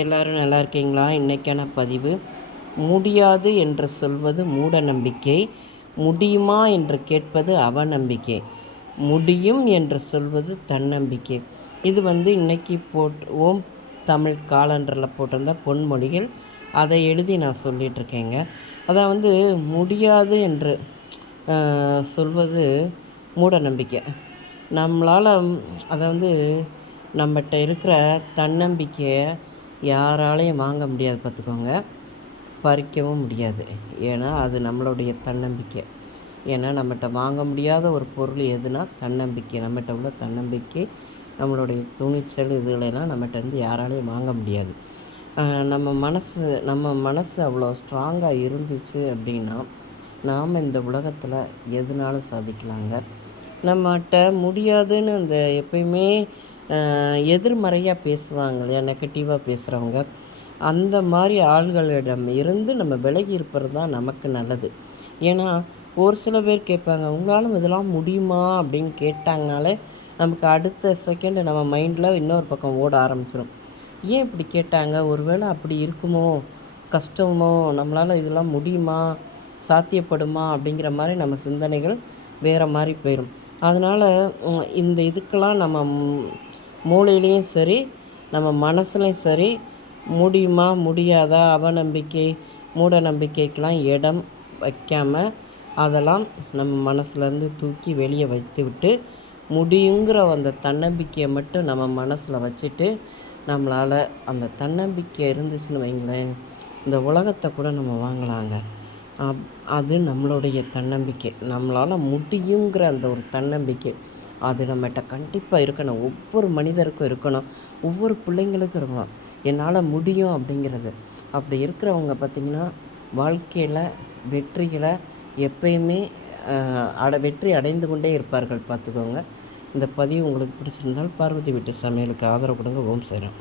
எல்லோரும் நல்லா இருக்கீங்களா? இன்றைக்கான பதிவு முடியாது என்று சொல்வது மூட நம்பிக்கை முடியுமா என்று கேட்பது அவநம்பிக்கை முடியும் என்று சொல்வது தன்னம்பிக்கை. இது வந்து இன்றைக்கி போட் ஓம் தமிழ் காலண்டரில் போட்டிருந்த பொன்மொழிகள் அதை எழுதி நான் சொல்லிகிட்ருக்கேங்க அதான் வந்து முடியாது என்று சொல்வது மூட நம்பிக்கை நம்மளால் அதை வந்து நம்மகிட்ட இருக்கிற தன்னம்பிக்கையை யாராலையும் வாங்க முடியாது பார்த்துக்கோங்க. பறிக்கவும் முடியாது. ஏன்னா அது நம்மளுடைய தன்னம்பிக்கை. ஏன்னா நம்மகிட்ட வாங்க முடியாத ஒரு பொருள் எதுனா தன்னம்பிக்கை. நம்மகிட்ட உள்ள தன்னம்பிக்கை நம்மளுடைய துணிச்சல் இதுகளெல்லாம் நம்மகிட்ட இருந்து யாராலையும் வாங்க முடியாது. நம்ம மனசு நம்ம மனசு அவ்வளோ ஸ்ட்ராங்காக இருந்துச்சு அப்படின்னா நாம் இந்த உலகத்தில் எதுனாலும் சாதிக்கலாங்க. நம்மகிட்ட முடியாதுன்னு அந்த எப்பயுமே எதிர்மறையாக பேசுவாங்க இல்லையா நெகட்டிவாக பேசுகிறவங்க அந்த மாதிரி ஆள்களிடம் இருந்து நம்ம விலகி இருப்பது தான் நமக்கு நல்லது. ஏன்னா ஒரு சில பேர் கேட்பாங்க உங்களாலும் இதெல்லாம் முடியுமா? அப்படின்னு கேட்டாங்கனாலே நமக்கு அடுத்த செகண்டு நம்ம மைண்டில் இன்னொரு பக்கம் ஓட ஆரம்பிச்சிடும் ஏன் இப்படி கேட்டாங்க? ஒருவேளை அப்படி இருக்குமோ? கஷ்டமோ? நம்மளால் இதெல்லாம் முடியுமா? சாத்தியப்படுமா? அப்படிங்கிற மாதிரி நம்ம சிந்தனைகள் வேறு மாதிரி போயிடும் அதனால் இந்த இதுக்கெல்லாம் நம்ம மூளையிலையும் சரி நம்ம மனசுலையும் சரி முடியுமா முடியாதா அவநம்பிக்கை மூட நம்பிக்கைக்கெலாம் இடம் வைக்காமல் அதெல்லாம் நம்ம மனசுலேருந்து தூக்கி வெளியே வைத்து விட்டு முடியுங்கிற அந்த தன்னம்பிக்கையை மட்டும் நம்ம மனசில் வச்சுட்டு நம்மளால் அந்த தன்னம்பிக்கை இருந்துச்சுன்னு வைங்களேன் இந்த உலகத்தை கூட நம்ம வாங்கலாங்க. அது நம்மளுடைய தன்னம்பிக்கை. நம்மளால் முடியுங்கிற அந்த ஒரு தன்னம்பிக்கை. அது நம்மகிட்ட கண்டிப்பாக இருக்கணும். ஒவ்வொரு மனிதருக்கும் இருக்கணும். ஒவ்வொரு பிள்ளைங்களுக்கும் இருக்கணும். என்னால் முடியும் அப்படிங்கிறது. அப்படி இருக்கிறவங்க பார்த்திங்கன்னா வாழ்க்கையில் வெற்றிகளை எப்பயுமே அட வெற்றி அடைந்து கொண்டே இருப்பார்கள் பார்த்துக்கோங்க இந்த பதிவு உங்களுக்கு பிடிச்சிருந்தால் பார்வதி வீட்டு சமையலுக்கு ஆதரவு கொடுங்க. ஓம் சேரம்.